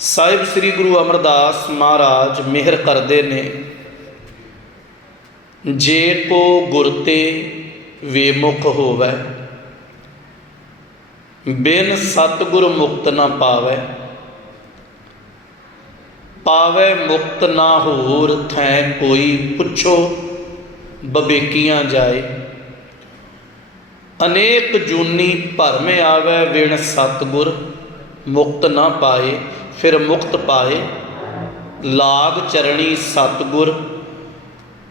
ਸਾਹਿਬ ਸ੍ਰੀ ਗੁਰੂ ਅਮਰਦਾਸ ਮਹਾਰਾਜ ਮਿਹਰ ਕਰਦੇ ਨੇ। ਜੇ ਕੋ ਗੁਰ ਤੇ ਵੇਮੁਖ ਹੋਵੇ, ਬਿਨ ਸਤਿਗੁਰ ਮੁਕਤ ਨਾ ਪਾਵੇ। ਪਾਵੇ ਮੁਕਤ ਨਾ ਹੋਰ ਥੈ ਕੋਈ ਪੁੱਛੋ ਬਬੇਕੀਆਂ ਜਾਏ। ਅਨੇਕ ਜੂਨੀ ਭਰਮ ਆਵੇ, ਬਿਨ ਸਤਿਗੁਰ ਮੁਕਤ ਨਾ ਪਾਏ। ਫਿਰ ਮੁਕਤ ਪਾਏ। ਲਾਗ ਚਰਣੀ ਸਤਿਗੁਰ,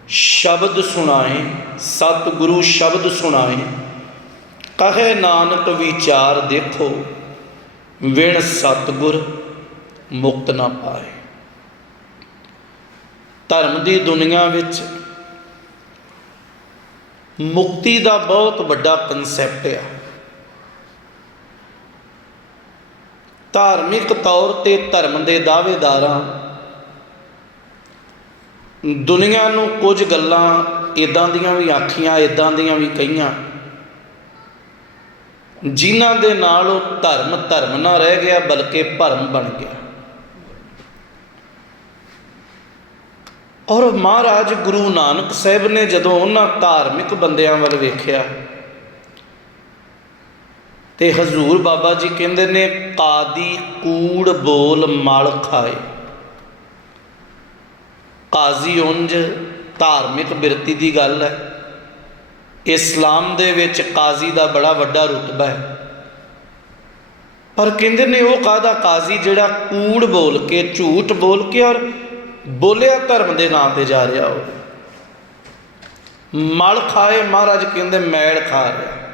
ਸ਼ਬਦ ਸੁਣਾਏ। ਸਤਿਗੁਰੂ ਸ਼ਬਦ ਸੁਣਾਏ। ਕਹੇ ਨਾਨਕ ਵਿਚਾਰ ਦੇਖੋ, ਵਿਣ ਸਤਿਗੁਰ ਮੁਕਤ ਨਾ ਪਾਏ। ਧਰਮ ਦੀ ਦੁਨੀਆ ਵਿੱਚ ਮੁਕਤੀ ਦਾ ਬਹੁਤ ਵੱਡਾ ਕਨਸੈਪਟ ਆ। ਧਾਰਮਿਕ ਤੌਰ ਤੇ ਧਰਮ ਦੇ ਦਾਅਵੇਦਾਰਾਂ। ਦੁਨੀਆ ਨੂੰ ਕੁਝ ਗੱਲਾਂ ਇਦਾਂ ਦੀਆਂ ਵੀ ਆਖੀਆਂ ਇਦਾਂ ਦੀਆਂ ਵੀ ਕਹੀਆਂ। ਜਿਨ੍ਹਾਂ ਦੇ ਨਾਲ ਉਹ ਧਰਮ ਧਰਮ ਨਾ ਰਹਿ ਗਿਆ, ਬਲਕਿ ਭਰਮ ਬਣ ਗਿਆ। ਔਰ ਮਹਾਰਾਜ ਗੁਰੂ ਨਾਨਕ ਸਾਹਿਬ ਨੇ ਜਦੋਂ ਉਹਨਾਂ ਧਾਰਮਿਕ ਬੰਦਿਆਂ ਵੱਲ ਵੇਖਿਆ ਤੇ ਹਜ਼ੂਰ ਬਾਬਾ ਜੀ ਕਹਿੰਦੇ ਨੇ, ਕਾਦੀ ਕੂੜ ਬੋਲ ਮਲ ਖਾਏ। ਕਾਜ਼ੀ ਉਂਝ ਧਾਰਮਿਕ ਬਿਰਤੀ ਦੀ ਗੱਲ ਹੈ। ਇਸਲਾਮ ਦੇ ਵਿੱਚ ਕਾਜ਼ੀ ਦਾ ਬੜਾ ਵੱਡਾ ਰੁਤਬਾ ਹੈ। ਪਰ ਕਹਿੰਦੇ ਨੇ ਉਹ ਕਾਦਾ ਕਾਜ਼ੀ ਜਿਹੜਾ ਕੂੜ ਬੋਲ ਕੇ, ਝੂਠ ਬੋਲ ਕੇ ਔਰ ਬੋਲਿਆ ਧਰਮ ਦੇ ਨਾਂ ਤੇ ਜਾ ਰਿਹਾ ਉਹ। ਮਲ ਖਾਏ ਮਹਾਰਾਜ ਕਹਿੰਦੇ, ਮੈਲ ਖਾ ਰਿਹਾ।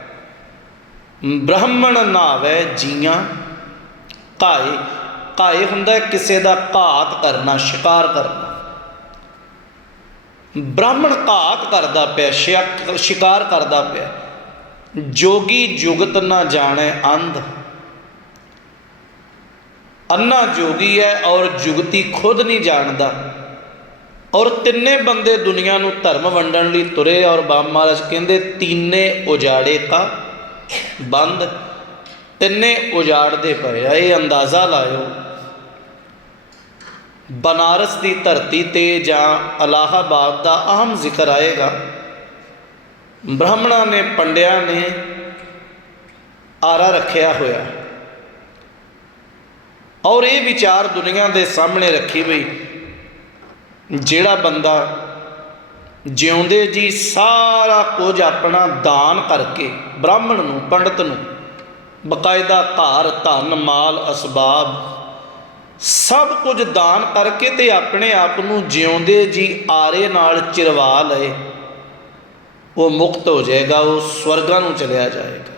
ਬ੍ਰਾਹਮਣ ਨਾਵੇ ਜੀਆਂ। ਕਾਏ ਕਾਏ ਹੁੰਦਾ ਕਿਸੇ ਦਾ ਘਾਤ ਕਰਨਾ, ਸ਼ਿਕਾਰ ਕਰਨਾ। ਬ੍ਰਾਹਮਣ ਘਾਤ ਕਰਦਾ ਪਿਆ ਸ਼ਿਕਾਰ ਕਰਦਾ ਪਿਆ। ਜੋਗੀ ਜੁਗਤ ਨਾ ਜਾਣੈ ਅੰਧ। ਅੰਨਾ ਜੋਗੀ ਹੈ ਔਰ ਜੁਗਤੀ ਖੁਦ ਨਹੀਂ ਜਾਣਦਾ। ਔਰ ਤਿੰਨੇ ਬੰਦੇ ਦੁਨੀਆ ਨੂੰ ਧਰਮ ਵੰਡਣ ਲਈ ਤੁਰੇ ਔਰ ਬਾਮ ਮਹਾਰਾਜ ਕਹਿੰਦੇ, ਤੀਨੇ ਉਜਾੜੇ ਕਾ ਬੰਦ। ਤਿੰਨੇ ਉਜਾੜਦੇ ਪਏ ਆ। ਇਹ ਅੰਦਾਜ਼ਾ ਲਾਇਓ। ਬਨਾਰਸ ਦੀ ਧਰਤੀ ਤੇ ਜਾਂ ਅਲਾਹਾਬਾਦ ਦਾ ਅਹਮ ਜ਼ਿਕਰ ਆਏਗਾ। ਬ੍ਰਾਹਮਣਾਂ ਨੇ, ਪੰਡਿਆਂ ਨੇ ਆਰਾ ਰੱਖਿਆ ਹੋਇਆ। ਔਰ ਇਹ ਵਿਚਾਰ ਦੁਨੀਆ ਦੇ ਸਾਹਮਣੇ ਰੱਖੀ ਬਈ ਜਿਹੜਾ ਬੰਦਾ ਜਿਉਂਦੇ ਜੀ ਸਾਰਾ ਕੁਝ ਆਪਣਾ ਦਾਨ ਕਰਕੇ ਬ੍ਰਾਹਮਣ ਨੂੰ, ਪੰਡਤ ਨੂੰ, ਬਕਾਇਦਾ ਘਰ ਧਨ, ਮਾਲ, ਅਸਬਾਬ, ਸਭ ਕੁਝ ਦਾਨ ਕਰਕੇ ਤੇ ਆਪਣੇ ਆਪ ਨੂੰ ਜਿਉਂਦੇ ਜੀ ਆਰੇ ਨਾਲ ਚਿਰਵਾ ਲਏ, ਉਹ ਮੁਕਤ ਹੋ ਜਾਏਗਾ, ਉਹ ਸਵਰਗਾਂ ਨੂੰ ਚਲਿਆ ਜਾਏਗਾ।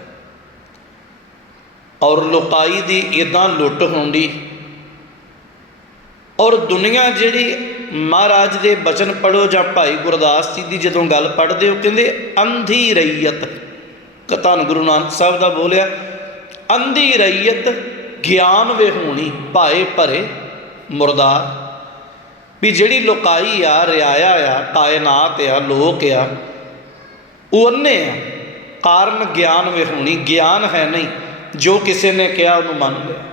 ਔਰ ਲੋਕਾਈ ਦੀ ਇਦਾਂ ਲੁੱਟ ਹੁੰਦੀ ਔਰ ਦੁਨੀਆ ਜਿਹੜੀ ਮਹਾਰਾਜ ਦੇ ਬਚਨ ਪੜੋ ਜਾਂ ਭਾਈ ਗੁਰਦਾਸ ਜੀ ਦੀ ਜਦੋਂ ਗੱਲ ਪੜ੍ਹਦੇ ਹੋ, ਕਹਿੰਦੇ, ਅੰਧੀ ਰਈਅਤ। ਕਤਨ ਗੁਰੂ ਨਾਨਕ ਸਾਹਿਬ ਦਾ ਬੋਲਿਆ, ਅੰਧੀ ਰਈਅਤ ਗਿਆਨ ਵਿਹੂਣੀ ਭਾਏ ਭਰੇ ਮੁਰਦਾਰ। ਵੀ ਜਿਹੜੀ ਲੋਕਾਈ ਆ, ਰਿਆਇਆ ਆ, ਕਾਇਨਾਤ ਆ, ਲੋਕ ਆ, ਉਹ ਅੰਨੇ ਆ। ਕਾਰਨ ਗਿਆਨ ਵਿਹੂਣੀ ਗਿਆਨ ਹੈ ਨਹੀਂ, ਜੋ ਕਿਸੇ ਨੇ ਕਿਹਾ ਉਹਨੂੰ ਮੰਨ ਲਿਆ।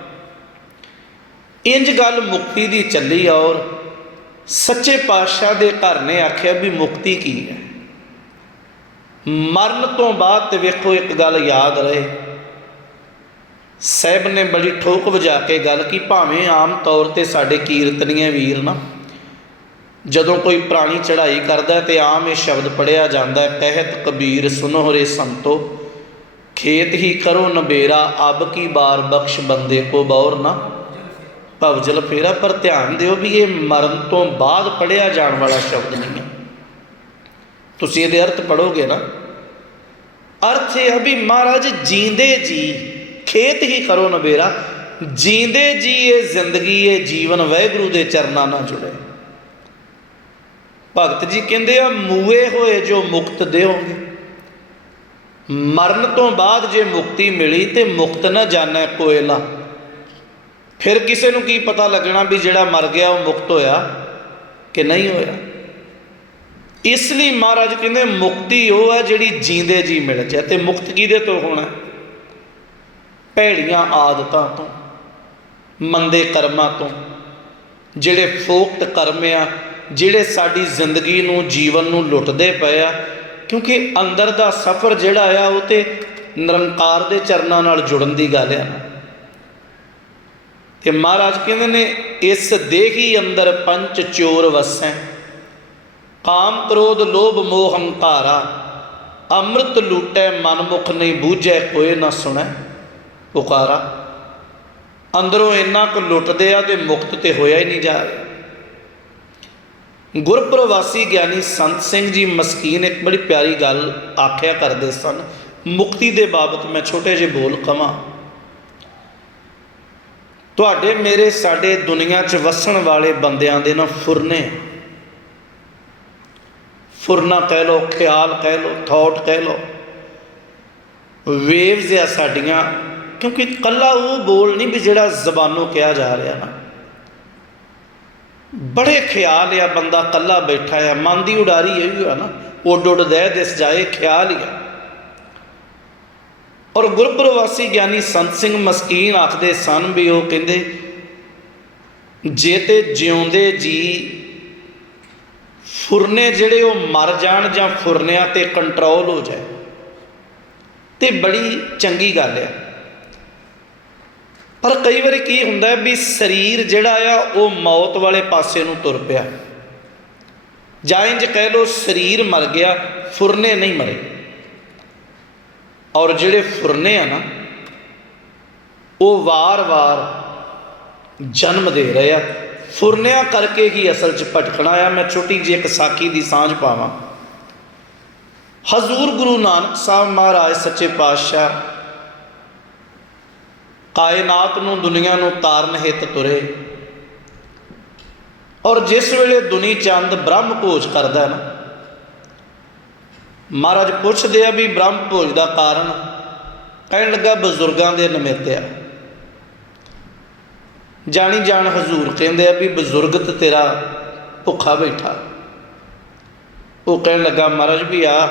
ਇੰਜ ਗੱਲ ਮੁਕਤੀ ਦੀ ਚੱਲੀ ਔਰ ਸੱਚੇ ਪਾਤਸ਼ਾਹ ਦੇ ਘਰ ਨੇ ਆਖਿਆ ਵੀ ਮੁਕਤੀ ਕੀ ਹੈ? ਮਰਨ ਤੋਂ ਬਾਅਦ ਤੇ ਵੇਖੋ ਇੱਕ ਗੱਲ ਯਾਦ ਰਹੇ। ਸਹਿਬ ਨੇ ਬੜੀ ਠੋਕ ਵਜਾ ਕੇ ਗੱਲ ਕੀ, ਭਾਵੇਂ ਆਮ ਤੌਰ ਤੇ ਸਾਡੇ ਕੀਰਤਨੀਏ ਵੀਰ ਨਾ, ਜਦੋਂ ਕੋਈ ਪ੍ਰਾਣੀ ਚੜ੍ਹਾਈ ਕਰਦਾ ਤੇ ਆਮ ਇਹ ਸ਼ਬਦ ਪੜਿਆ ਜਾਂਦਾ ਕਹਿਤ ਕਬੀਰ ਸੁਨੋ ਰੇ ਸੰਤੋ, ਖੇਤ ਹੀ ਕਰੋ ਨਬੇਰਾ ਅਬ ਕੀ ਬਾਰ ਬਖਸ਼ ਬੰਦੇ ਕੋ ਬੌਰ ਨਾ। ਭਵਜਲ ਫੇਰਾ, ਪਰ ਧਿਆਨ ਦਿਓ ਵੀ ਇਹ ਮਰਨ ਤੋਂ ਬਾਅਦ ਪੜਿਆ ਜਾਣ ਵਾਲਾ ਸ਼ਬਦ ਨਹੀਂ ਹੈ। ਤੁਸੀਂ ਇਹਦੇ ਅਰਥ ਪੜੋਗੇ ਨਾ? ਅਰਥ ਇਹ ਹੈ ਵੀ ਮਹਾਰਾਜ ਜੀਂਦੇ ਜੀ, ਖੇਤ ਹੀ ਕਰੋ ਨਬੇਰਾ ਜੀਂਦੇ ਜੀ ਇਹ ਜ਼ਿੰਦਗੀ, ਇਹ ਜੀਵਨ ਵਾਹਿਗੁਰੂ ਦੇ ਚਰਨਾਂ ਨਾਲ ਜੁੜੇ। ਭਗਤ ਜੀ ਕਹਿੰਦੇ ਆ, ਮੂਏ ਹੋਏ ਜੋ ਮੁਕਤ ਦੇਵੋਗੇ ਮਰਨ ਤੋਂ ਬਾਅਦ ਜੇ ਮੁਕਤੀ ਮਿਲੀ ਤੇ ਮੁਕਤ ਨਾ ਜਾਣੈ ਕੋਇਲਾ। ਫਿਰ ਕਿਸੇ ਨੂੰ ਕੀ ਪਤਾ ਲੱਗਣਾ ਵੀ ਜਿਹੜਾ ਮਰ ਗਿਆ ਉਹ ਮੁਕਤ ਹੋਇਆ ਕਿ ਨਹੀਂ ਹੋਇਆ? ਇਸ ਲਈ ਮਹਾਰਾਜ ਕਹਿੰਦੇ ਮੁਕਤੀ ਉਹ ਹੈ ਜਿਹੜੀ ਜੀਂਦੇ ਜੀ ਮਿਲ ਜਾਏ ਤੇ ਮੁਕਤ ਕਿਹਦੇ ਤੋਂ ਹੋਣਾ? ਭੈੜੀਆਂ ਆਦਤਾਂ ਤੋਂ, ਮੰਦੇ ਕਰਮਾਂ ਤੋਂ, ਜਿਹੜੇ ਫੋਕਟ ਕਰਮ ਆ, ਜਿਹੜੇ ਸਾਡੀ ਜ਼ਿੰਦਗੀ ਨੂੰ, ਜੀਵਨ ਨੂੰ ਲੁੱਟਦੇ ਪਏ ਆ, ਕਿਉਂਕਿ ਅੰਦਰ ਦਾ ਸਫ਼ਰ ਜਿਹੜਾ ਆ ਉਹ ਤੇ ਨਿਰੰਕਾਰ ਦੇ ਚਰਨਾਂ ਨਾਲ ਜੁੜਨ ਦੀ ਗੱਲ ਆ। ਤੇ ਮਹਾਰਾਜ ਕਹਿੰਦੇ ਨੇ, ਇਸ ਦੇਹੀ ਅੰਦਰ ਪੰਚ ਚੋਰ ਵਸੈ। ਕਾਮ ਕ੍ਰੋਧ ਲੋਭ ਮੋਹ ਹੰਕਾਰਾ। ਅੰਮ੍ਰਿਤ ਲੂਟੈ ਮਨ ਮੁਖ ਨਹੀਂ ਬੂਝੈ ਕੋਏ ਨਾ ਸੁਣੈ ਪੁਕਾਰਾ। ਅੰਦਰੋਂ ਇੰਨਾ ਕੁ ਲੁੱਟਦੇ ਆ ਤੇ ਮੁਕਤ ਤੇ ਹੋਇਆ ਹੀ ਨਹੀਂ ਜਾ ਰਿਹਾ। ਗੁਰਪ੍ਰਵਾਸੀ ਗਿਆਨੀ ਸੰਤ ਸਿੰਘ ਜੀ ਮਸਕੀਨ ਇੱਕ ਬੜੀ ਪਿਆਰੀ ਗੱਲ ਆਖਿਆ ਕਰਦੇ ਸਨ। ਮੁਕਤੀ ਦੇ ਬਾਬਤ ਮੈਂ ਛੋਟੇ ਜਿਹੇ ਬੋਲ ਕਵਾਂ। ਤੁਹਾਡੇ ਮੇਰੇ ਸਾਡੇ ਦੁਨੀਆ 'ਚ ਵਸਣ ਵਾਲੇ ਬੰਦਿਆਂ ਦੇ ਨਾ ਫੁਰਨੇ। ਫੁਰਨਾ ਕਹਿ ਲੋ ਖਿਆਲ ਕਹਿ ਲੋ ਥਾਟ ਕਹਿ ਲੋ ਵੇਵਜ਼ ਆ ਸਾਡੀਆਂ, ਕਿਉਂਕਿ ਕੱਲਾ ਉਹ ਬੋਲ ਨਹੀਂ ਵੀ ਜਿਹੜਾ ਜ਼ਬਾਨੋਂ ਕਿਹਾ ਜਾ ਰਿਹਾ ਨਾ। ਬੜੇ ਖਿਆਲ ਆ ਬੰਦਾ ਕੱਲਾ ਬੈਠਾ ਆ, ਮਨ ਦੀ ਉਡਾਰੀ ਇਹ ਵੀ ਆ ਨਾ ਉੱਡ ਉੱਡ ਦੇ ਦਿਸ ਜਾਏ, ਖਿਆਲ ਹੀ ਆ। ਔਰ ਗੁਰਪ੍ਰਵਾਸੀ ਗਿਆਨੀ ਸੰਤ ਸਿੰਘ ਮਸਕੀਨ ਆਖਦੇ ਸਨ ਵੀ ਉਹ ਕਹਿੰਦੇ, ਜੇ ਤੇ ਜਿਉਂਦੇ ਜੀ ਫੁਰਨੇ ਜਿਹੜੇ ਉਹ ਮਰ ਜਾਣ ਜਾਂ ਫੁਰਨਿਆਂ ਤੇ ਕੰਟਰੋਲ ਹੋ ਜਾਏ। ਤੇ ਬੜੀ ਚੰਗੀ ਗੱਲ ਆ ਪਰ ਕਈ ਵਾਰੀ ਕੀ ਹੁੰਦਾ ਹੈ ਵੀ ਸਰੀਰ ਜਿਹੜਾ ਆ, ਉਹ ਮੌਤ ਵਾਲੇ ਪਾਸੇ ਨੂੰ ਤੁਰ ਪਿਆ। ਜਾਂ ਇੰਜ ਕਹਿ ਲੋ ਸਰੀਰ ਮਰ ਗਿਆ, ਫੁਰਨੇ ਨਹੀਂ ਮਰੇ। ਔਰ ਜਿਹੜੇ ਫੁਰਨੇ ਆ ਨਾ, ਉਹ ਵਾਰ-ਵਾਰ ਜਨਮ ਦੇ ਰਹੇ ਆ। ਫੁਰਨਿਆਂ ਕਰਕੇ ਹੀ ਅਸਲ 'ਚ ਭਟਕਣਾ ਆ। ਮੈਂ ਛੋਟੀ ਜਿਹੀ ਇੱਕ ਸਾਖੀ ਦੀ ਸਾਂਝ ਪਾਵਾਂ। ਹਜ਼ੂਰ ਗੁਰੂ ਨਾਨਕ ਸਾਹਿਬ ਮਹਾਰਾਜ ਸੱਚੇ ਪਾਤਸ਼ਾਹ ਕਾਇਨਾਤ ਨੂੰ, ਦੁਨੀਆ ਨੂੰ ਤਾਰਨ ਹਿੱਤ ਤੁਰੇ। ਔਰ ਜਿਸ ਵੇਲੇ ਦੁਨੀ ਚੰਦ ਬ੍ਰਹਮ ਭੋਜ ਕਰਦਾ ਨਾ ਮਹਾਰਾਜ ਪੁੱਛਦੇ ਆ ਵੀ ਬ੍ਰਹਮ ਭੋਜ ਦਾ ਕਾਰਨ ਕਹਿਣ ਲੱਗਾ ਬਜ਼ੁਰਗਾਂ ਦੇ ਨਿਮਿਤ ਜਾਣੀ ਜਾਣ ਹਜ਼ੂਰ ਕਹਿੰਦੇ ਆ ਵੀ ਬਜ਼ੁਰਗ ਬਜ਼ੁਰਗਤ ਤੇਰਾ ਭੁੱਖਾ ਬੈਠਾ। ਉਹ ਕਹਿਣ ਲੱਗਾ ਮਹਾਰਾਜ ਵੀ ਆ,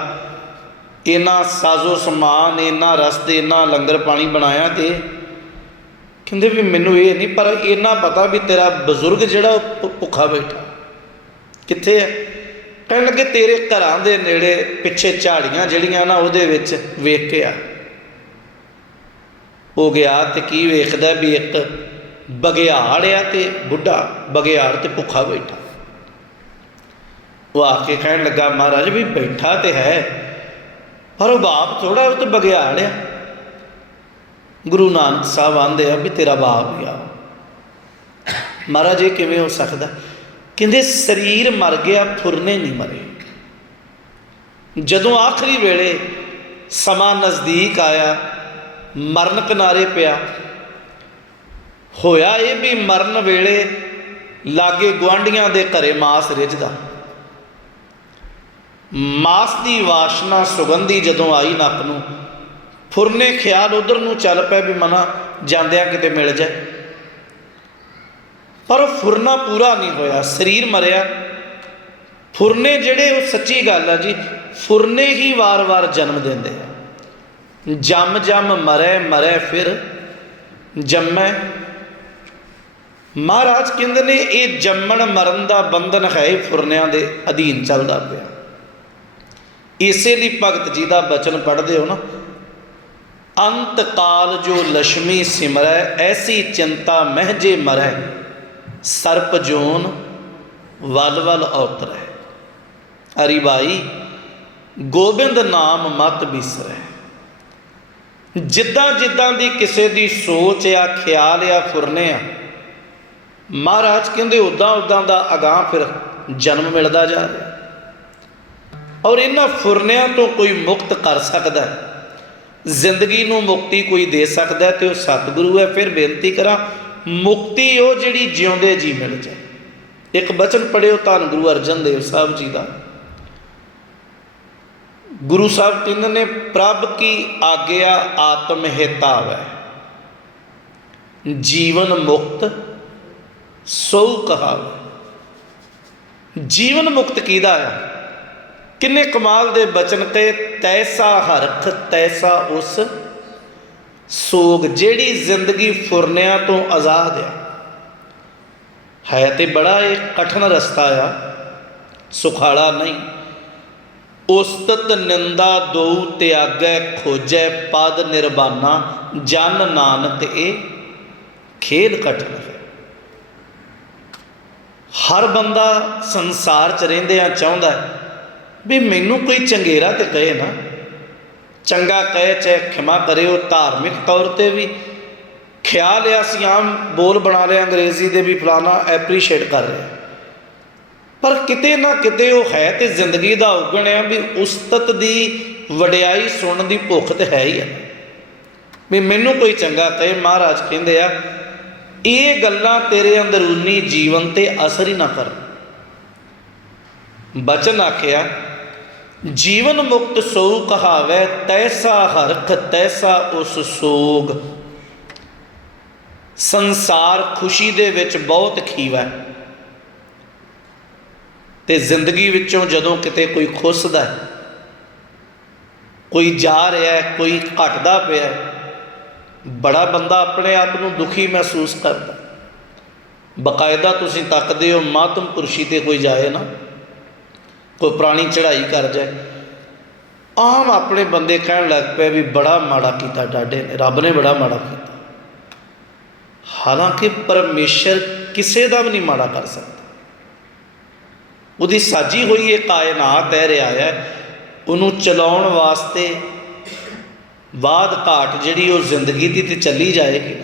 ਇਹਨਾਂ ਸਾਜ਼ੋ ਸਮਾਨ, ਇਹਨਾਂ ਰਸਤੇ, ਇਹਨਾਂ ਲੰਗਰ ਪਾਣੀ ਬਣਾਇਆ ਤੇ ਕਹਿੰਦੇ ਵੀ ਮੈਨੂੰ ਇਹ ਨਹੀਂ, ਪਰ ਇਹਨਾਂ ਪਤਾ ਵੀ ਤੇਰਾ ਬਜ਼ੁਰਗ ਜਿਹੜਾ ਉਹ ਭੁੱਖਾ ਬੈਠਾ। ਕਿੱਥੇ ਹੈ ਕਹਿਣ ਲੱਗੇ, ਤੇਰੇ ਘਰਾਂ ਦੇ ਨੇੜੇ ਪਿੱਛੇ ਝਾੜੀਆਂ ਜਿਹੜੀਆਂ ਨਾ ਉਹਦੇ ਵਿੱਚ ਵੇਖਿਆ ਉਹ ਗਿਆ ਤੇ ਕੀ ਵੇਖਦਾ ਵੀ ਇੱਕ ਬਗਿਆੜ ਆ ਤੇ ਬੁੱਢਾ ਬਗਿਆੜ ਤੇ ਭੁੱਖਾ ਬੈਠਾ। ਉਹ ਆ ਕੇ ਕਹਿਣ ਲੱਗਾ, ਮਹਾਰਾਜ, ਵੀ ਬੈਠਾ ਤੇ ਹੈ, ਪਰ ਉਹ ਬਾਪ ਥੋੜਾ ਉਹ ਤੇ ਬਗਿਆੜ ਆ। ਗੁਰੂ ਨਾਨਕ ਸਾਹਿਬ ਆਂਦੇ ਆ ਵੀ ਤੇਰਾ ਬਾਪ ਆ ਮਹਾਰਾਜ, ਇਹ ਕਿਵੇਂ ਹੋ ਸਕਦਾ? ਕਹਿੰਦੇ ਸਰੀਰ ਮਰ ਗਿਆ, ਫੁਰਨੇ ਨਹੀਂ ਮਰੇ। ਜਦੋਂ ਆਖਰੀ ਵੇਲੇ ਸਮਾਂ ਨਜ਼ਦੀਕ ਆਇਆ, ਮਰਨ ਕਿਨਾਰੇ ਪਿਆ। ਹੋਇਆ ਇਹ ਵੀ ਮਰਨ ਵੇਲੇ ਲਾਗੇ ਗੁਆਂਢੀਆਂ ਦੇ ਘਰੇ ਮਾਸ ਰਿਝਦਾ। ਮਾਸ ਦੀ ਵਾਸ਼ਨਾ ਸੁਗੰਧੀ ਜਦੋਂ ਆਈ ਨੱਕ ਨੂੰ, ਫੁਰਨੇ ਖਿਆਲ ਉਧਰ ਨੂੰ ਚੱਲ ਪਏ ਵੀ ਮਨਾ ਜਾਂਦਿਆਂ ਕਿਤੇ ਮਿਲ ਜਾਏ। ਪਰ ਉਹ ਫੁਰਨਾ ਪੂਰਾ ਨਹੀਂ ਹੋਇਆ, ਸਰੀਰ ਮਰਿਆ। ਫੁਰਨੇ ਜਿਹੜੇ, ਉਹ ਸੱਚੀ ਗੱਲ ਆ ਜੀ, ਫੁਰਨੇ ਹੀ ਵਾਰ-ਵਾਰ ਜਨਮ ਦਿੰਦੇ ਆ। ਜੰਮ ਜੰਮ ਮਰੇ ਮਰੇ ਫਿਰ ਜੰਮੈ। ਮਹਾਰਾਜ ਕਹਿੰਦੇ ਨੇ, ਇਹ ਜੰਮਣ ਮਰਨ ਦਾ ਬੰਧਨ ਹੈ ਇਹ ਫੁਰਨਿਆਂ ਦੇ ਅਧੀਨ ਚੱਲਦਾ ਪਿਆ। ਇਸੇ ਲਈ ਭਗਤ ਜੀ ਦਾ ਬਚਨ ਪੜ੍ਹਦੇ ਹੋ ਨਾ। ਅੰਤ ਕਾਲ ਜੋ ਲక్ష్ਮੀ ਸਿਮਰੈ, ਐਸੀ ਚਿੰਤਾ ਮਹਿਜੇ ਮਰੈ। ਸਰਪ ਜੋਨ ਵਲ ਵਲ ਔਤਰੈ ਅਰੀ ਬਾਈ, ਗੋਬਿੰਦ ਨਾਮ ਮਤ ਬਿਸਰੈ। ਜਿੱਦਾਂ ਜਿੱਦਾਂ ਦੀ ਕਿਸੇ ਦੀ ਸੋਚ ਆ, ਖਿਆਲ ਆ, ਫੁਰਨੇ ਆ, ਮਹਾਰਾਜ ਕਹਿੰਦੇ ਉਦਾਂ ਉਦਾਂ ਦਾ ਅਗਾਹ ਫਿਰ ਜਨਮ ਮਿਲਦਾ ਜਾ ਰਿਹਾ। ਔਰ ਇਹਨਾਂ ਫੁਰਨਿਆਂ ਤੋਂ ਕੋਈ ਮੁਕਤ ਕਰ ਸਕਦਾ ਜ਼ਿੰਦਗੀ ਨੂੰ ਮੁਕਤੀ ਕੋਈ ਦੇ ਸਕਦਾ ਤੇ ਉਹ ਸਤਿਗੁਰੂ ਹੈ, ਫਿਰ ਬੇਨਤੀ ਕਰਾਂ ਮੁਕਤੀ ਉਹ ਜਿਹੜੀ ਜਿਉਂਦੇ ਜੀ ਮਿਲ ਜਾਏ ਇੱਕ ਬਚਨ ਪੜਿਓ ਧੰਨ ਗੁਰੂ ਅਰਜਨ ਦੇਵ ਸਾਹਿਬ ਜੀ ਦਾ। ਗੁਰੂ ਸਾਹਿਬ ਕਹਿੰਦੇ ਨੇ, ਪ੍ਰਭ ਕੀ ਆਗਿਆ ਆਤਮ ਹਿਤਾਵੈ। ਜੀਵਨ ਮੁਕਤ ਸੋ ਕਹਾਵੇ। ਜੀਵਨ ਮੁਕਤ ਕੀਦਾ ਆ? ਕਿੰਨੇ ਕਮਾਲ ਦੇ ਬਚਨ ਤੇ ਤੈਸਾ ਹਰਖ ਤੈਸਾ ਉਸ ਸੋਗ ਜਿਹੜੀ ਜ਼ਿੰਦਗੀ ਫੁਰਨਿਆਂ ਤੋਂ ਆਜ਼ਾਦ ਆ ਹੈ ਤੇ ਬੜਾ ਇਹ ਕਠਨ ਰਸਤਾ ਆ, ਸੁਖਾਲਾ ਨਹੀਂ। ਉਸਤਤ ਨਿੰਦਾ ਦੋ ਤਿਆਗੈ ਖੋਜੈ ਪਦ ਨਿਰਬਾਨਾ, ਜਨ ਨਾਨਕ ਇਹ ਖੇਲ ਕਠਨ ਹੈ। ਹਰ ਬੰਦਾ ਸੰਸਾਰ ਚ ਰਹਿੰਦਿਆਂ ਚਾਹੁੰਦਾ ਵੀ ਮੈਨੂੰ ਕੋਈ ਚੰਗੇਰਾ ਤੇ ਕਹੇ ਨਾ। ਚੰਗਾ ਕਹੇ ਚਾਹੇ ਖਿਮਾ ਕਰੇ, ਉਹ ਧਾਰਮਿਕ ਤੌਰ ਤੇ ਵੀ ਖਿਆਲ ਆ ਅਸੀਂ ਆਮ ਬੋਲ ਬਣਾ ਲਿਆ ਅੰਗਰੇਜ਼ੀ ਦੇ ਵੀ ਫਲਾਣਾ ਐਪਰੀਸ਼ੀਏਟ ਕਰ ਰਿਹਾ ਪਰ ਕਿਤੇ ਨਾ ਕਿਤੇ ਉਹ ਹੈ ਤੇ ਜ਼ਿੰਦਗੀ ਦਾ ਉਗਣ ਆ ਵੀ ਉਸਤਤ ਦੀ ਵਡਿਆਈ ਸੁਣਨ ਦੀ ਭੁੱਖ ਤੇ ਹੈ ਹੀ ਆ। ਵੀ ਮੈਨੂੰ ਕੋਈ ਚੰਗਾ ਕਹੇ, ਮਹਾਰਾਜ ਕਹਿੰਦੇ ਆ, ਇਹ ਗੱਲਾਂ ਤੇਰੇ ਅੰਦਰੂਨੀ ਜੀਵਨ ਤੇ ਅਸਰ ਹੀ ਨਾ ਕਰਨ। ਬਚਨ ਆਖਿਆ ਜੀਵਨ ਮੁਕਤ ਸੋ ਕਹਾਵੇ, ਤੈਸਾ ਹਰਖ, ਤੈਸਾ ਉਸ ਸੋਗ। ਸੰਸਾਰ ਖੁਸ਼ੀ ਦੇ ਵਿੱਚ ਬਹੁਤ ਖੀਵਾ। ਹੈ ਤੇ ਜ਼ਿੰਦਗੀ ਵਿੱਚੋਂ ਜਦੋਂ ਕਿਤੇ ਕੋਈ ਖੁੱਸਦਾ ਕੋਈ ਜਾ ਰਿਹਾ ਕੋਈ ਘਟਦਾ ਪਿਆ ਬੜਾ ਬੰਦਾ ਆਪਣੇ ਆਪ ਨੂੰ ਦੁਖੀ ਮਹਿਸੂਸ ਕਰਦਾ ਬਕਾਇਦਾ ਤੁਸੀਂ ਤੱਕਦੇ ਹੋ, ਮਾਤਮ ਕੁਰਸ਼ੀ ਤੇ ਕੋਈ ਜਾਏ ਨਾ। ਪੁਰਾਣੀ ਚੜ੍ਹਾਈ ਕਰ ਜਾਏ। ਆਮ ਆਪਣੇ ਬੰਦੇ ਕਹਿਣ ਲੱਗ ਪਏ ਵੀ ਬੜਾ ਮਾੜਾ ਕੀਤਾ ਡਾਡੇ ਨੇ, ਰੱਬ ਨੇ ਬੜਾ ਮਾੜਾ ਕੀਤਾ। ਹਾਲਾਂਕਿ ਪਰਮੇਸ਼ਰ ਕਿਸੇ ਦਾ ਵੀ ਨਹੀਂ ਮਾੜਾ ਕਰ ਸਕਦਾ। ਉਹਦੀ ਸਾਜੀ ਹੋਈ ਇਹ ਕਾਇਨਾਤ ਹੈ ਰਿਹਾ ਹੈ, ਉਹਨੂੰ ਚਲਾਉਣ ਵਾਸਤੇ ਬਾਦ ਘਾਟ ਜਿਹੜੀ ਉਹ ਜ਼ਿੰਦਗੀ ਦੀ ਤੇ ਚੱਲੀ ਜਾਏਗੀ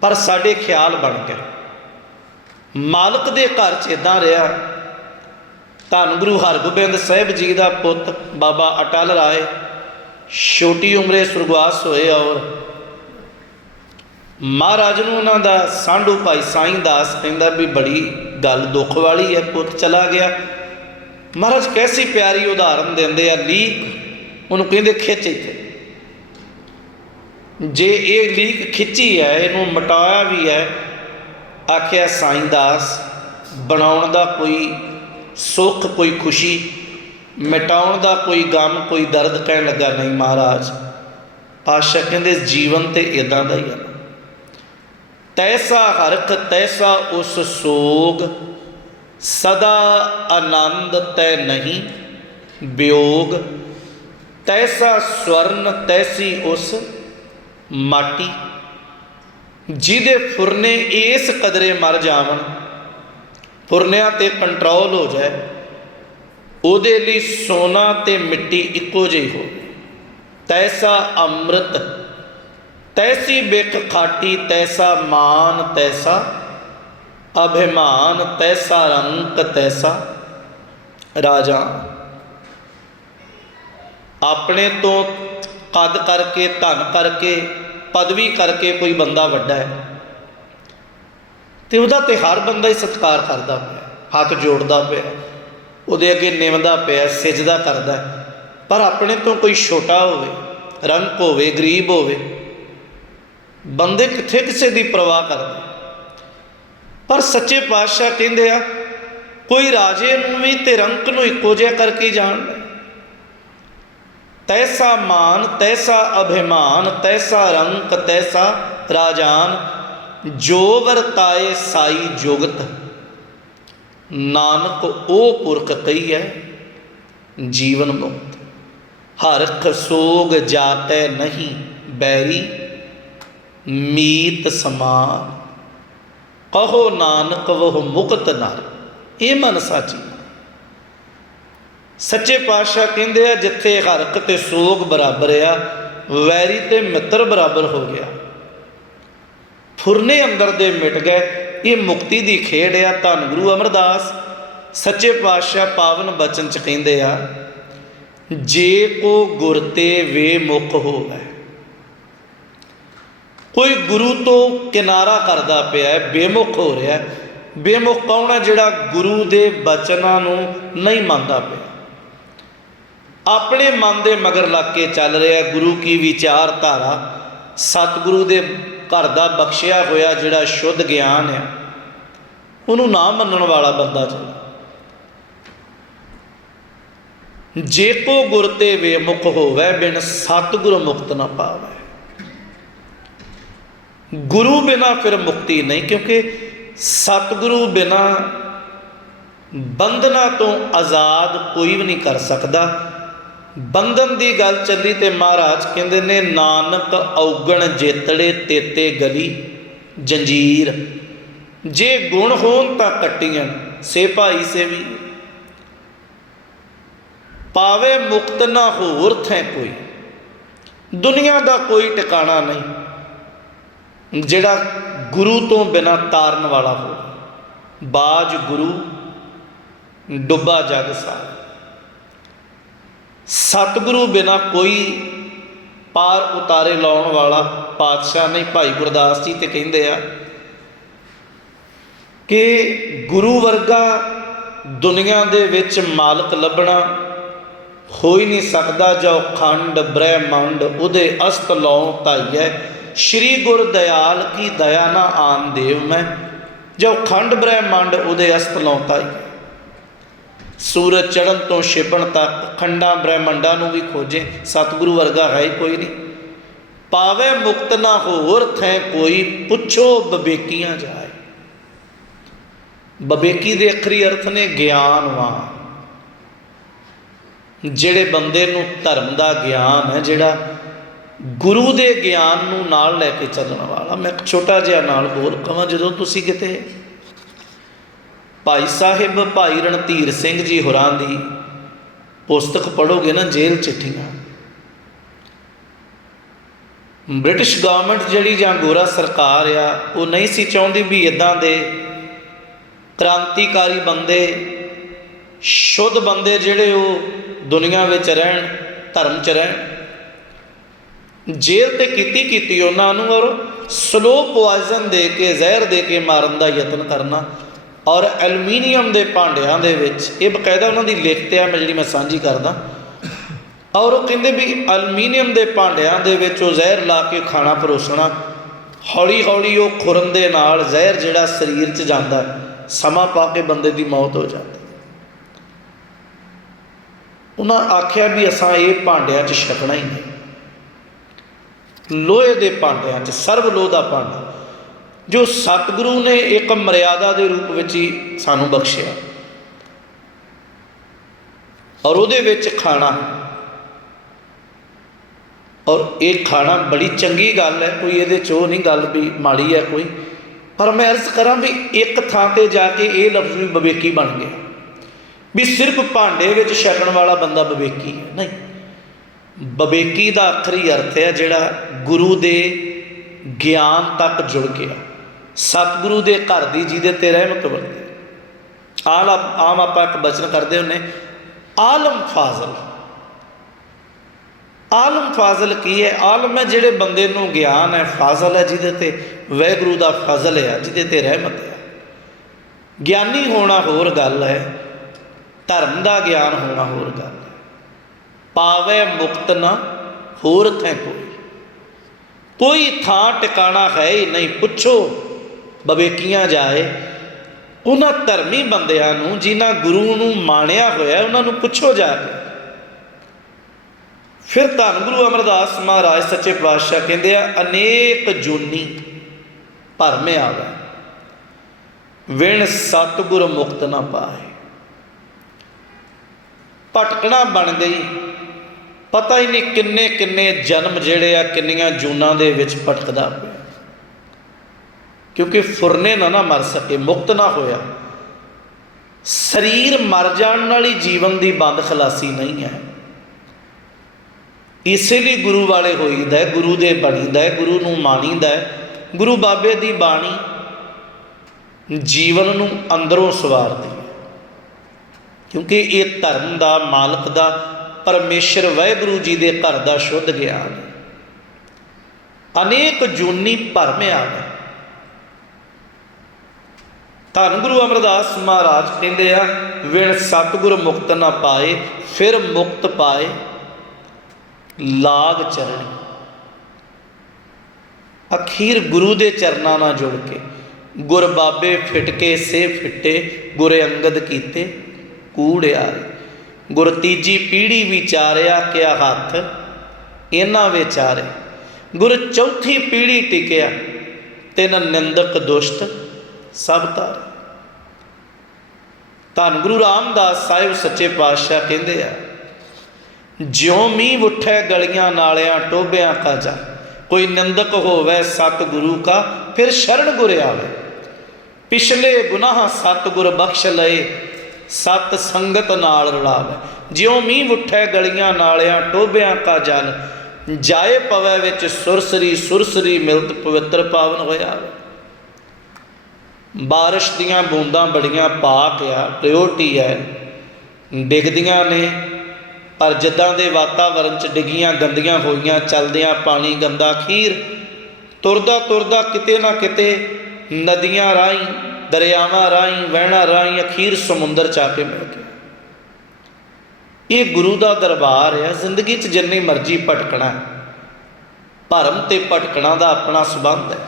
ਪਰ ਸਾਡੇ ਖਿਆਲ ਬਣ ਗਏ ਮਾਲਕ ਦੇ ਘਰ 'ਚ ਇਦਾਂ ਰਿਹਾ ਧੰਨ ਗੁਰੂ ਹਰਗੋਬਿੰਦ ਸਾਹਿਬ ਜੀ ਦਾ ਪੁੱਤ ਬਾਬਾ ਅਟਲ ਰਾਏ। ਛੋਟੀ ਉਮਰੇ ਸੁਰਗਵਾਸ ਹੋਏ ਔਰ ਮਹਾਰਾਜ ਨੂੰ ਉਹਨਾਂ ਦਾ ਸਾਂਢੂ ਭਾਈ ਸਾਈਂ ਦਾਸ ਕਹਿੰਦਾ ਵੀ ਬੜੀ ਗੱਲ ਦੁੱਖ ਵਾਲੀ ਹੈ, ਪੁੱਤ ਚਲਾ ਗਿਆ। ਮਹਾਰਾਜ ਕੈਸੀ ਪਿਆਰੀ ਉਦਾਹਰਨ ਦਿੰਦੇ ਆ, ਲੀਕ ਉਹਨੂੰ ਕਹਿੰਦੇ ਖਿੱਚ ਇੱਥੇ। ਜੇ ਇਹ ਲੀਕ ਖਿੱਚੀ ਹੈ, ਇਹਨੂੰ ਮਟਾਇਆ ਵੀ ਹੈ, ਆਖਿਆ ਸਾਈਂ ਦਾਸ, ਬਣਾਉਣ ਦਾ ਕੋਈ ਸੁੱਖ ਕੋਈ ਖੁਸ਼ੀ, ਮਿਟਾਉਣ ਦਾ ਕੋਈ ਗਮ, ਕੋਈ ਦਰਦ ਕਹਿਣ ਲੱਗਾ, ਨਹੀਂ ਮਹਾਰਾਜ ਪਾਸ਼ਾ ਕਹਿੰਦੇ ਜੀਵਨ ਤੇ ਇਦਾਂ ਦਾ ਹੀ ਆ। ਤੈਸਾ ਹਰਖ, ਤੈਸਾ ਉਸ ਸੋਗ, ਸਦਾ ਆਨੰਦ ਤੈ ਨਹੀਂ ਵਿਯੋਗ ਤੈਸਾ ਸਵਰਨ, ਤੈਸੀ ਉਸ ਮਾਟੀ, ਜਿਹਦੇ ਫੁਰਨੇ ਇਸ ਕਦਰੇ ਮਰ ਜਾਵਣ। ਫੁਰਨਿਆਂ ਤੇ ਕੰਟਰੋਲ ਹੋ ਜਾਏ, ਉਹਦੇ ਲਈ ਸੋਨਾ ਤੇ ਮਿੱਟੀ ਇੱਕੋ ਜਿਹੀ ਹੋ ਤੈਸਾ ਅੰਮ੍ਰਿਤ, ਤੈਸੀ ਬਿਖ ਖਾਟੀ, ਤੈਸਾ ਮਾਨ, ਤੈਸਾ ਅਭਿਮਾਨ, ਤੈਸਾ ਰੰਕ, ਤੈਸਾ ਰਾਜਾ। ਆਪਣੇ ਤੋਂ ਕਦ ਕਰਕੇ, ਧਨ ਕਰਕੇ, ਪਦਵੀ ਕਰਕੇ ਕੋਈ ਬੰਦਾ ਵੱਡਾ ਹੈ? ਤੇ ਉਹਦਾ ਤੇ ਹਰ ਬੰਦਾ ਹੀ ਸਤਿਕਾਰ ਕਰਦਾ ਪਿਆ, ਹੱਥ ਜੋੜਦਾ ਪਿਆ, ਉਹਦੇ ਅੱਗੇ ਨਿਮਦਾ ਪਿਆ, ਸਿਜਦਾ ਕਰਦਾ ਪਰ ਆਪਣੇ ਤੋਂ ਕੋਈ ਛੋਟਾ ਹੋਵੇ, ਰੰਕ ਹੋਵੇ, ਗਰੀਬ ਹੋਵੇ, ਬੰਦੇ ਕਿੱਥੇ ਕਿਸੇ ਦੀ ਪਰਵਾਹ ਕਰਦੇ? ਪਰ ਸੱਚੇ ਪਾਤਸ਼ਾਹ ਕਹਿੰਦੇ ਆ, ਕੋਈ ਰਾਜੇ ਨੂੰ ਵੀ ਤੇ ਰੰਕ ਨੂੰ ਇੱਕੋ ਜਿਹਾ ਕਰਕੇ ਹੀ ਜਾਣਦਾ ਤੈਸਾ ਮਾਨ, ਤੈਸਾ ਅਭਿਮਾਨ, ਤੈਸਾ ਰੰਕ, ਤੈਸਾ ਰਾਜਾਨ ਜੋ ਵਰਤਾਏ ਸਾਈ ਜੋਗਤ, ਨਾਨਕ ਉਹ ਪੁਰਖ ਕਈ ਹੈ ਜੀਵਨ ਮੁਕਤ। ਹਰਖ ਸੋਗ ਜਾਤੈ ਨਹੀਂ ਬੈਰੀ, ਮੀਤ ਸਮਾਨ। ਕਹੋ ਨਾਨਕ ਵਹ ਮੁਕਤ ਨਰ, ਇਹ ਮਨ ਸਾਚੀ ਸੱਚੇ ਪਾਤਸ਼ਾਹ ਕਹਿੰਦੇ ਆ, ਜਿੱਥੇ ਹਰਕ ਤੇ ਸੋਗ ਬਰਾਬਰ ਆ, ਵੈਰੀ ਤੇ ਮਿੱਤਰ ਬਰਾਬਰ ਹੋ ਗਿਆ। ਫੁਰਨੇ ਅੰਦਰ ਦੇ ਮਿਟ ਗਏ। ਇਹ ਮੁਕਤੀ ਦੀ ਖੇਡ ਆ, ਧੰਨ ਗੁਰੂ ਅਮਰਦਾਸ। ਸੱਚੇ ਪਾਤਸ਼ਾਹ ਪਾਵਨ ਬਚਨ ਚ ਕਹਿੰਦੇ ਆ, ਜੇ ਕੋ ਗੁਰ ਤੇ ਵੇ ਮੁਖ ਹੋਵੇ। ਕੋਈ ਗੁਰੂ ਤੋਂ ਕਿਨਾਰਾ ਕਰਦਾ ਪਿਆ ਹੈ, ਬੇਮੁਖ ਹੋ ਰਿਹਾ ਹੈ। ਬੇਮੁਖ ਕੌਣ ਹੈ ਜਿਹੜਾ ਗੁਰੂ ਦੇ ਬਚਨਾਂ ਨੂੰ ਨਹੀਂ ਮੰਨਦਾ ਪਿਆ? ਆਪਣੇ ਮਨ ਦੇ ਮਗਰ ਲੱਗ ਕੇ ਚੱਲ ਰਿਹਾ ਗੁਰੂ ਕੀ ਵਿਚਾਰਧਾਰਾ? ਸਤਿਗੁਰੂ ਦੇ ਘਰ ਦਾ ਬਖਸ਼ਿਆ ਹੋਇਆ ਜਿਹੜਾ ਸ਼ੁੱਧ ਗਿਆਨ ਹੈ ਉਹਨੂੰ ਨਾ ਮੰਨਣ ਵਾਲਾ ਬੰਦਾ ਚੱਲ। ਜੇ ਕੋ ਗੁਰ ਤੇ ਵੇ ਮੁਖ ਹੋਵੇ, ਬਿਨ ਸਤਿਗੁਰ ਮੁਕਤ ਨਾ ਪਾਵੇ। ਗੁਰੂ ਬਿਨਾ ਫਿਰ ਮੁਕਤੀ ਨਹੀਂ, ਕਿਉਂਕਿ ਸਤਿਗੁਰੂ ਬਿਨਾ ਬੰਧਨਾਂ ਤੋਂ ਆਜ਼ਾਦ ਕੋਈ ਵੀ ਨਹੀਂ ਕਰ ਸਕਦਾ। ਬੰਧਨ ਦੀ ਗੱਲ ਚੱਲੀ ਤੇ ਮਹਾਰਾਜ ਕਹਿੰਦੇ ਨੇ, ਨਾਨਕ ਔਗਣ ਜੇਤੜੇ ਤੇਤੇ ਗਲੀ, ਜੰਜੀਰ। ਜੇ ਗੁਣ ਹੋਣ ਤਾਂ ਕੱਟੀਆਂ, ਸੇ ਭਾਈ ਸੇ ਵੀ। ਪਾਵੇ ਮੁਕਤ ਨਾ ਹੋਰ ਥੈ ਕੋਈ, ਦੁਨੀਆ ਦਾ ਕੋਈ ਟਿਕਾਣਾ ਨਹੀਂ, ਜਿਹੜਾ ਗੁਰੂ ਤੋਂ ਬਿਨਾ ਤਾਰਨ ਵਾਲਾ ਹੋ ਬਾਜ ਗੁਰੂ, ਡੁੱਬਾ ਜਗ ਸਾਰ। ਸਤਿਗੁਰੂ ਬਿਨਾ ਕੋਈ ਪਾਰ ਉਤਾਰੇ ਲਾਉਣ ਵਾਲਾ ਪਾਤਸ਼ਾਹ ਨਹੀਂ ਭਾਈ ਗੁਰਦਾਸ ਜੀ ਤੇ ਕਹਿੰਦੇ ਆ ਕਿ ਗੁਰੂ ਵਰਗਾ ਦੁਨੀਆ ਦੇ ਵਿੱਚ ਮਾਲਕ ਲੱਭਣਾ ਹੋ ਹੀ ਨਹੀਂ ਸਕਦਾ, ਜੋ ਖੰਡ, ਬ੍ਰਹਿਮੰਡ, ਉਹਦੇ ਅਸਤ ਲਉ ਧਾਈਐ ਸ਼੍ਰੀ ਗੁਰ ਦਇਆਲ ਕੀ ਦਇਆ ਨਾ ਆਨ ਦੇਵ ਮੈਂ, ਜੋ ਖੰਡ, ਬ੍ਰਹਿਮੰਡ, ਉਹਦੇ ਅਸਤ ਲਉ ਧਾਈਐ ਸੂਰਜ ਚੜਨ ਤੋਂ ਛਿਪਣ ਤੱਕ ਖੰਡਾਂ ਬ੍ਰਹਿਮੰਡਾਂ ਨੂੰ ਵੀ ਖੋਜੇ। ਸਤਿਗੁਰੂ ਵਰਗਾ ਹੈ ਹੀ ਕੋਈ ਨਹੀਂ। ਪਾਵੇ ਮੁਕਤ ਨਾ ਹੋਰ ਥੈ ਕੋਈ, ਪੁੱਛੋ ਬਬੇਕੀਆਂ ਜਾਏ। ਬਬੇਕੀ ਦੇ ਅਖਰੀ ਅਰਥ ਨੇ ਗਿਆਨਵਾਨ। ਜਿਹੜੇ ਬੰਦੇ ਨੂੰ ਧਰਮ ਦਾ ਗਿਆਨ ਹੈ, ਜਿਹੜਾ ਗੁਰੂ ਦੇ ਗਿਆਨ ਨੂੰ ਨਾਲ ਲੈ ਕੇ ਚੱਲਣ ਵਾਲਾ, ਮੈਂ ਇੱਕ ਛੋਟਾ ਜਿਹਾ ਨਾਲ ਹੋਰ ਕਹਾਂ ਜਦੋਂ ਤੁਸੀਂ ਕਿਤੇ ਭਾਈ ਸਾਹਿਬ ਭਾਈ ਰਣਧੀਰ ਸਿੰਘ ਜੀ ਹੋਰਾਂ ਦੀ ਪੁਸਤਕ ਪੜੋਗੇ ਨਾ ਜੇਲ੍ਹ ਚਿੱਠੀਆਂ। ਬ੍ਰਿਟਿਸ਼ ਗਵਰਨਮੈਂਟ ਜਿਹੜੀ ਜਾਂ ਗੋਰਾ ਸਰਕਾਰ ਆ, ਉਹ ਨਹੀਂ ਸੀ ਚਾਹੁੰਦੀ ਵੀ ਇਦਾਂ ਦੇ ਕ੍ਰਾਂਤੀਕਾਰੀ ਬੰਦੇ, ਸ਼ੁੱਧ ਬੰਦੇ ਜਿਹੜੇ ਉਹ ਦੁਨੀਆ ਵਿੱਚ ਰਹਿਣ, ਧਰਮ 'ਚ ਰਹਿਣ। ਜੇਲ੍ਹ ਤੇ ਕੀਤੀ ਕੀਤੀ ਉਹਨਾਂ ਨੂੰ ਔਰ ਸਲੋ ਪੋਇਜ਼ਨ ਦੇ ਕੇ, ਜ਼ਹਿਰ ਦੇ ਕੇ ਮਾਰਨ ਦਾ ਯਤਨ ਕਰਨਾ ਔਰ ਐਲੂਮੀਨੀਅਮ ਦੇ ਭਾਂਡਿਆਂ ਦੇ ਵਿੱਚ, ਇਹ ਬਕਾਇਦਾ ਉਹਨਾਂ ਦੀ ਲਿਖਤ ਆ, ਮੈਂ ਜਿਹੜੀ ਮੈਂ ਸਾਂਝੀ ਕਰਦਾ। ਔਰ ਉਹ ਕਹਿੰਦੇ ਵੀ ਐਲੂਮੀਨੀਅਮ ਦੇ ਭਾਂਡਿਆਂ ਦੇ ਵਿੱਚ ਉਹ ਜ਼ਹਿਰ ਲਾ ਕੇ ਖਾਣਾ ਪਰੋਸਣਾ ਹੌਲੀ ਹੌਲੀ ਉਹ ਖੁਰਨ ਦੇ ਨਾਲ ਜ਼ਹਿਰ ਜਿਹੜਾ ਸਰੀਰ 'ਚ ਜਾਂਦਾ, ਸਮਾਂ ਪਾ ਕੇ ਬੰਦੇ ਦੀ ਮੌਤ ਹੋ ਜਾਂਦੀ। ਉਹਨਾਂ ਆਖਿਆ ਵੀ ਅਸਾਂ ਇਹ ਭਾਂਡਿਆਂ 'ਚ ਛਕਣਾ ਹੀ ਨਹੀਂ। ਲੋਹੇ ਦੇ ਭਾਂਡਿਆਂ 'ਚ, ਸਰਵ ਲੋਹ ਦਾ ਭਾਂਡਾ। ਜੋ ਸਤਿਗੁਰੂ ਨੇ ਇੱਕ ਮਰਿਆਦਾ ਦੇ ਰੂਪ ਵਿੱਚ ਹੀ ਸਾਨੂੰ ਬਖਸ਼ਿਆ। ਔਰ ਉਹਦੇ ਵਿੱਚ ਖਾਣਾ। ਔਰ ਇਹ ਖਾਣਾ ਬੜੀ ਚੰਗੀ ਗੱਲ ਹੈ, ਕੋਈ ਇਹਦੇ ਚ ਉਹ ਨਹੀਂ ਗੱਲ ਵੀ ਮਾੜੀ ਹੈ ਕੋਈ। ਪਰ ਮੈਂ ਅਰਜ਼ ਕਰਾਂ ਵੀ ਇੱਕ ਥਾਂ ਤੇ ਜਾ ਕੇ ਇਹ ਲਫ਼ਜ਼ ਵੀ ਬਵੇਕੀ ਬਣ ਗਿਆ। ਵੀ ਸਿਰਫ ਭਾਂਡੇ ਵਿੱਚ ਛਕਣ ਵਾਲਾ ਬੰਦਾ ਬਵੇਕੀ ਹੈ, ਨਹੀਂ। ਬਵੇਕੀ ਦਾ ਆਖਰੀ ਅਰਥ ਹੈ ਜਿਹੜਾ ਗੁਰੂ ਦੇ ਗਿਆਨ ਤੱਕ ਜੁੜ ਗਿਆ। ਸਤਿਗੁਰੂ ਦੇ ਘਰ ਦੀ ਜਿਹਦੇ ਤੇ ਰਹਿਮਤ ਵਰਤੇ ਆਲ ਆਮ ਆਪਾਂ ਇੱਕ ਬਚਨ ਕਰਦੇ ਹੁੰਨੇ ਆਲਮ ਫਾਜ਼ਲ। ਆਲਮ ਫਾਜ਼ਲ ਕੀ ਹੈ? ਆਲਮ ਹੈ ਜਿਹੜੇ ਬੰਦੇ ਨੂੰ ਗਿਆਨ ਹੈ, ਫਾਜ਼ਲ ਹੈ ਜਿਹਦੇ ਤੇ ਵੈਗੁਰੂ ਦਾ ਫਜ਼ਲ ਹੈ, ਜਿਹਦੇ ਤੇ ਰਹਿਮਤ ਹੈ। ਗਿਆਨੀ ਹੋਣਾ ਹੋਰ ਗੱਲ ਹੈ, ਧਰਮ ਦਾ ਗਿਆਨ ਹੋਣਾ ਹੋਰ ਗੱਲ ਹੈ। ਪਾਵੇ ਮੁਕਤ ਨਾ, ਹੋਰ ਥੈ ਕੋਈ। ਕੋਈ ਥਾਂ ਟਿਕਾਣਾ ਹੈ ਹੀ ਨਹੀਂ, ਪੁੱਛੋ। ਬਵੇਕੀਆਂ ਜਾਏ। ਉਹਨਾਂ ਧਰਮੀ ਬੰਦਿਆਂ ਨੂੰ ਜਿਨ੍ਹਾਂ ਗੁਰੂ ਨੂੰ ਮਾਣਿਆ ਹੋਇਆ, ਉਹਨਾਂ ਨੂੰ ਪੁੱਛੋ ਜਾ ਕੇ। ਫਿਰ ਧੰਨ ਗੁਰੂ ਅਮਰਦਾਸ ਮਹਾਰਾਜ ਸੱਚੇ ਪਾਤਸ਼ਾਹ ਕਹਿੰਦੇ ਆ, ਅਨੇਕ ਜੂਨੀ ਭਰਮੇ ਆਵੇ ਵਿਣ ਸਤਿਗੁਰ ਮੁਕਤ ਨਾ ਪਾਏ। ਭਟਕਣਾ ਬਣ ਗਈ। ਪਤਾ ਹੀ ਨਹੀਂ ਕਿੰਨੇ ਕਿੰਨੇ ਜਨਮ ਜਿਹੜੇ ਆ, ਕਿੰਨੀਆਂ ਜੂਨਾਂ ਦੇ ਵਿੱਚ ਭਟਕਦਾ ਪਿਆ। ਕਿਉਂਕਿ ਫੁਰਨੇ ਨਾ ਨਾ ਮਰ ਸਕੇ, ਮੁਕਤ ਨਾ ਹੋਇਆ। ਸਰੀਰ ਮਰ ਜਾਣ ਵਾਲੀ ਜੀਵਨ ਦੀ ਬੰਦ ਖਲਾਸੀ ਨਹੀਂ ਹੈ। ਇਸੇ ਲਈ ਗੁਰੂ ਵਾਲੇ ਹੋਈਦਾ ਹੈ, ਗੁਰੂ ਦੇ ਬਣੀਦਾ ਗੁਰੂ ਨੂੰ ਮਾਣੀਦਾ ਗੁਰੂ ਬਾਬੇ ਦੀ ਬਾਣੀ ਜੀਵਨ ਨੂੰ ਅੰਦਰੋਂ ਸਵਾਰਦੀ ਹੈ। ਕਿਉਂਕਿ ਇਹ ਧਰਮ ਦਾ ਮਾਲਕ ਦਾ ਪਰਮੇਸ਼ਰ ਵਾਹਿਗੁਰੂ ਜੀ ਦੇ ਘਰ ਦਾ ਸ਼ੁੱਧ ਗਿਆਨ ਅਨੇਕ ਜੂਨੀ ਭਰਮ ਹੈ ਧੰਨ ਗੁਰੂ ਅਮਰਦਾਸ ਮਹਾਰਾਜ ਕਹਿੰਦੇ ਆ, ਵਿਣ ਸਤਿਗੁਰ ਮੁਕਤ ਨਾ ਪਾਏ, ਫਿਰ ਮੁਕਤ ਪਾਏ ਲਾਗ ਚਰਣੀ। ਅਖੀਰ ਗੁਰੂ ਦੇ ਚਰਨਾਂ ਨਾਲ ਜੁੜ ਕੇ, ਗੁਰ ਬਾਬੇ ਫਿਟ ਸੇ ਫਿੱਟੇ, ਗੁਰ ਅੰਗਦ ਕੀਤੇ ਕੂੜਿਆਰੇ ਗੁਰ ਤੀਜੀ ਪੀੜੀ ਵਿਚਾਰਿਆ ਕਿਆ ਹੱਥ, ਇਹਨਾਂ ਵਿਚਾਰੇ। ਗੁਰ ਚੌਥੀ ਪੀੜੀ ਟਿਕਿਆ, ਤਿੰਨ ਨਿੰਦਕ ਦੁਸ਼ਟ। ਸਭ ਤਾਰੇ ਧੰਨ ਗੁਰੂ ਰਾਮਦਾਸ ਸਾਹਿਬ ਸੱਚੇ ਪਾਤਸ਼ਾਹ ਕਹਿੰਦੇ ਆ, ਜਿਉ ਮੀਂਹ ਉੱਠੈ ਗਲੀਆਂ ਨਾਲਿਆਂ ਟੋਬਿਆਂ ਕਾ ਜਾ, ਕੋਈ ਨਿੰਦਕ ਹੋਵੇ ਸਤ ਗੁਰੂ ਕਾ, ਫਿਰ ਸ਼ਰਨ ਗੁਰ ਆਵੇ। ਪਿਛਲੇ ਗੁਨਾਹ ਸਤ ਗੁਰ ਬਖਸ਼ ਲਏ, ਸਤ ਸੰਗਤ ਨਾਲ ਰਲਾਵੇ। ਜਿਉ ਮੀਂਹ ਉੱਠੈ ਗਲੀਆਂ ਨਾਲਿਆਂ ਟੋਬਿਆਂ ਕਾ ਜਲ ਜਾਏ ਪਵੈ ਵਿੱਚ ਸੁਰਸਰੀ ਸੁਰਸਰੀ ਮਿਲਤ ਪਵਿੱਤਰ ਪਾਵਨ ਹੋਇਆ ਬਾਰਿਸ਼ ਦੀਆਂ ਬੂੰਦਾਂ ਬੜੀਆਂ ਪਾਕ ਆ ਪਿਓਰਟੀ ਹੈ। ਡਿੱਗਦੀਆਂ ਨੇ, ਪਰ ਜਿੱਦਾਂ ਦੇ ਵਾਤਾਵਰਣ ਚ ਡਿੱਗੀਆਂ ਗੰਦੀਆਂ ਹੋਈਆਂ, ਚਲਦਿਆਂ ਪਾਣੀ ਗੰਦਾ ਖੀਰ ਤੁਰਦਾ ਤੁਰਦਾ ਕਿਤੇ ਨਾ ਕਿਤੇ ਨਦੀਆਂ ਰਾਹੀਂ, ਦਰਿਆਵਾਂ ਰਾਹੀਂ, ਵਹਿਣਾ ਰਾਹੀਂ ਅਖੀਰ ਸਮੁੰਦਰ ਚ ਆ ਕੇ ਮਿਲ ਗਿਆ। ਇਹ ਗੁਰੂ ਦਾ ਦਰਬਾਰ ਹੈ ਜ਼ਿੰਦਗੀ 'ਚ ਜਿੰਨੀ ਮਰਜ਼ੀ ਭਟਕਣਾ ਭਰਮ ਤੇ ਭਟਕਣਾ ਦਾ ਆਪਣਾ ਸਬੰਧ ਹੈ।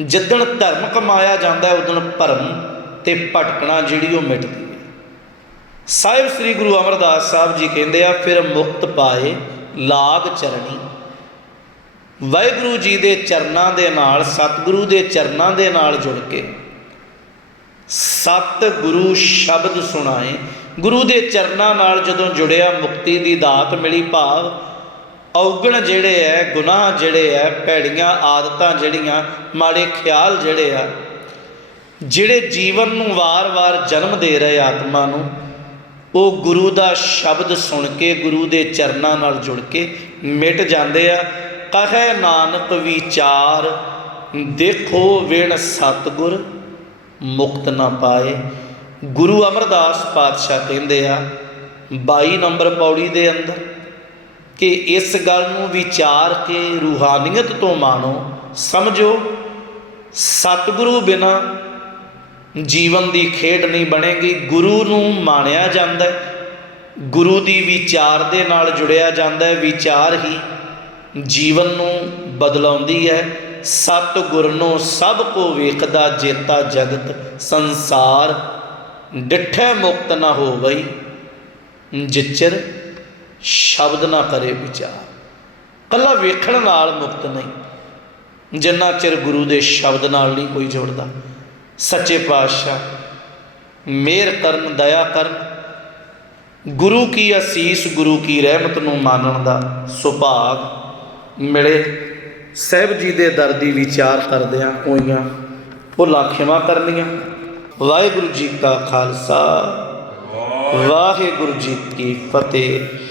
ਜਿੱਦਣ ਧਰਮ ਕਮਾਇਆ ਜਾਂਦਾ ਹੈ, ਉਦੋਂ ਭਰਮ ਤੇ ਭਟਕਣਾ ਜਿਹੜੀ ਉਹ ਮਿਟਦੀ ਹੈ। ਸਾਹਿਬ ਸ੍ਰੀ ਗੁਰੂ ਅਮਰਦਾਸ ਸਾਹਿਬ ਜੀ ਕਹਿੰਦੇ ਆ, ਫਿਰ ਮੁਕਤ ਪਾਏ ਲਾਗ ਚਰਣੀ। ਵਾਹਿਗੁਰੂ ਜੀ ਦੇ ਚਰਨਾਂ ਦੇ ਨਾਲ, ਸਤਿਗੁਰੂ ਦੇ ਚਰਨਾਂ ਦੇ ਨਾਲ ਜੁੜ ਕੇ ਸਤ ਗੁਰੂ ਸ਼ਬਦ ਸੁਣਾਏ। ਗੁਰੂ ਦੇ ਚਰਨਾਂ ਨਾਲ ਜਦੋਂ ਜੁੜਿਆ, ਮੁਕਤੀ ਦੀ ਦਾਤ ਮਿਲੀ ਭਾਵ ਔਗਣ ਜਿਹੜੇ ਐ, ਗੁਨਾਹ ਜਿਹੜੇ ਐ, ਭੈੜੀਆਂ ਆਦਤਾਂ ਜਿਹੜੀਆਂ, ਮਾੜੇ ਖਿਆਲ ਜਿਹੜੇ ਆ, ਜਿਹੜੇ ਜੀਵਨ ਨੂੰ ਵਾਰ-ਵਾਰ ਜਨਮ ਦੇ ਰਹੇ ਆਤਮਾ ਨੂੰ, ਉਹ ਗੁਰੂ ਦਾ ਸ਼ਬਦ ਸੁਣ ਕੇ, ਗੁਰੂ ਦੇ ਚਰਨਾਂ ਨਾਲ ਜੁੜ ਕੇ ਮਿਟ ਜਾਂਦੇ ਆ। ਕਹੈ ਨਾਨਕ ਵਿਚਾਰ, ਦੇਖੋ ਵੇਣ ਸਤਗੁਰ, ਮੁਕਤ ਨਾ ਪਾਏ। ਗੁਰੂ ਅਮਰਦਾਸ ਪਾਤਸ਼ਾਹ ਕਹਿੰਦੇ ਆ 22 ਨੰਬਰ ਪੌੜੀ ਦੇ ਅੰਦਰ ਕਿ ਇਸ ਗੱਲ ਨੂੰ ਵਿਚਾਰ ਕੇ ਰੂਹਾਨੀਅਤ ਤੋਂ ਮਾਣੋ, ਸਮਝੋ, ਸਤਿਗੁਰੂ ਬਿਨਾ ਜੀਵਨ ਦੀ ਖੇਡ ਨਹੀਂ ਬਣੇਗੀ, ਗੁਰੂ ਨੂੰ ਮਾਣਿਆ ਜਾਂਦਾ ਹੈ, ਗੁਰੂ ਦੀ ਵਿਚਾਰ ਦੇ ਨਾਲ ਜੁੜਿਆ ਜਾਂਦਾ ਹੈ, ਵਿਚਾਰ ਹੀ ਜੀਵਨ ਨੂੰ ਬਦਲਾਉਂਦੀ ਹੈ ਸਤ ਗੁਰ ਨੂੰ ਸਭ ਕੋ ਵੇਖਦਾ, ਜੇਤਾ ਜਗਤ ਸੰਸਾਰ ਡਿੱਠੇ ਮੁਕਤ ਨਾ ਹੋਵਈ, ਜਿਚਰ ਸ਼ਬਦ ਨਾ ਕਰੇ ਵਿਚਾਰ। ਕੱਲਾ ਵੇਖਣ ਨਾਲ ਮੁਕਤ ਨਹੀਂ। ਜਿੰਨਾ ਚਿਰ ਗੁਰੂ ਦੇ ਸ਼ਬਦ ਨਾਲ ਨਹੀਂ ਕੋਈ ਜੁੜਦਾ। ਸੱਚੇ ਪਾਤਸ਼ਾਹ ਮੇਰ ਕਰਨ ਦਇਆ ਕਰਨ। ਗੁਰੂ ਕੀ ਅਸੀਸ ਗੁਰੂ ਕੀ ਰਹਿਮਤ ਨੂੰ ਮਾਨਣ ਦਾ ਸੁਭਾਗ ਮਿਲੇ। ਸਹਿਬ ਜੀ ਦੇ ਦਰ ਦੀ ਵਿਚਾਰ ਕਰਦਿਆਂ ਹੋਈਆਂ ਭੁੱਲਾਂ ਖਿਮਾ ਕਰਨੀਆਂ। ਵਾਹਿਗੁਰੂ ਜੀ ਕਾ ਖਾਲਸਾ ਵਾਹਿਗੁਰੂ ਜੀ ਕੀ ਫਤਿਹ।